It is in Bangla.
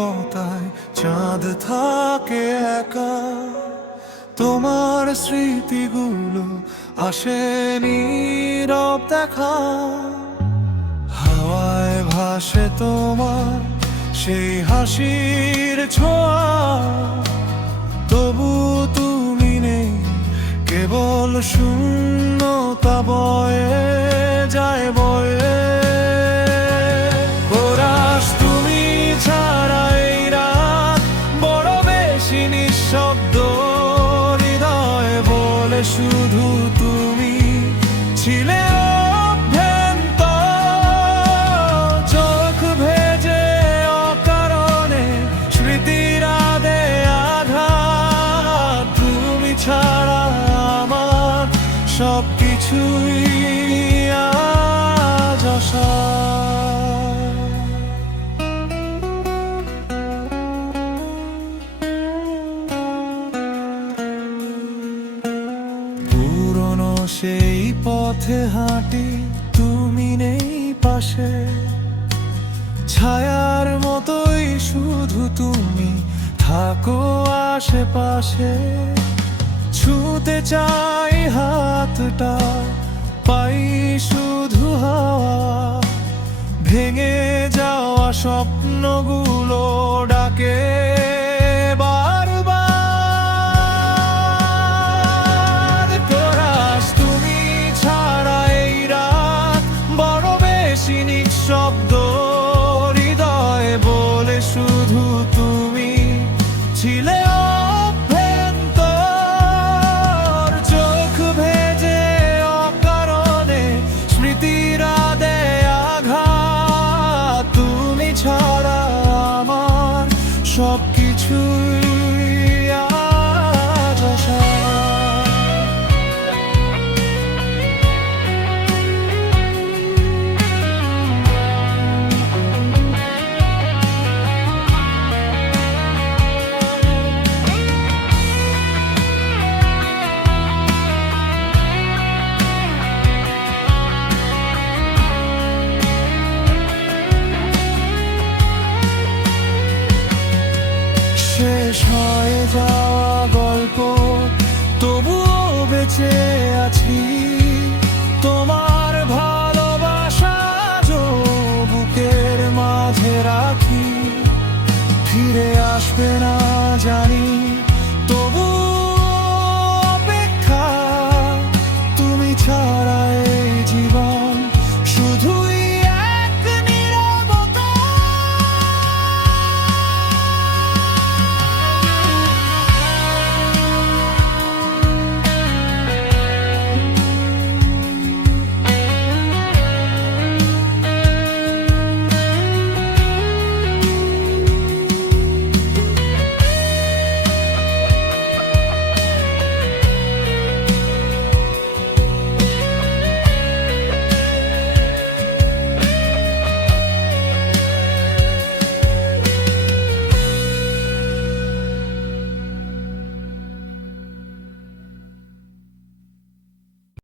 নীরবতায় চাঁদ থাকে একা। তোমার স্মৃতিগুলো আসে নীরব দেখা, হাওয়ায় ভাসে তোমার সেই হাসির ছোঁয়া। তবু তুমি নেই, কেবল শূন্যতা বয়ে যায় বয়ে। পরাশ, তুমি ছাড়া এই রাত বড় বেশি নিঃশব্দ। হৃদয় বলে শুধু তুমি ছিলে অভ্যন্তর। চোখ ভেজে অকারণে স্মৃতিরা দেয় আঘাত। তুমি ছাড়া আমার সবকিছুই আজ অসার। পুরনো সেই পথে হাঁটি, তুমি নেই পাশে। ছায়ার মতোই শুধু তুমি থাকো আশেপাশে। ছুঁতে চাই হাতটা, পাই শুধু হাওয়া। ভেঙে যাওয়া স্বপ্নগুলো ডাকে বারবার। পরাশ, তুমি ছাড়া এই রাত বড় বেশি নিঃশব্দ। হৃদয় বলে শুধু তুমি ছিলে অভ্যন্তর। চোখ ভেজে অকারণে স্মৃতিরা দেয় আঘাত। তুমি ছাড়া আমার সবকিছুই আজ অসার। শেষ হয়ে যাওয়া গল্প, তবুও বেঁচে আছি।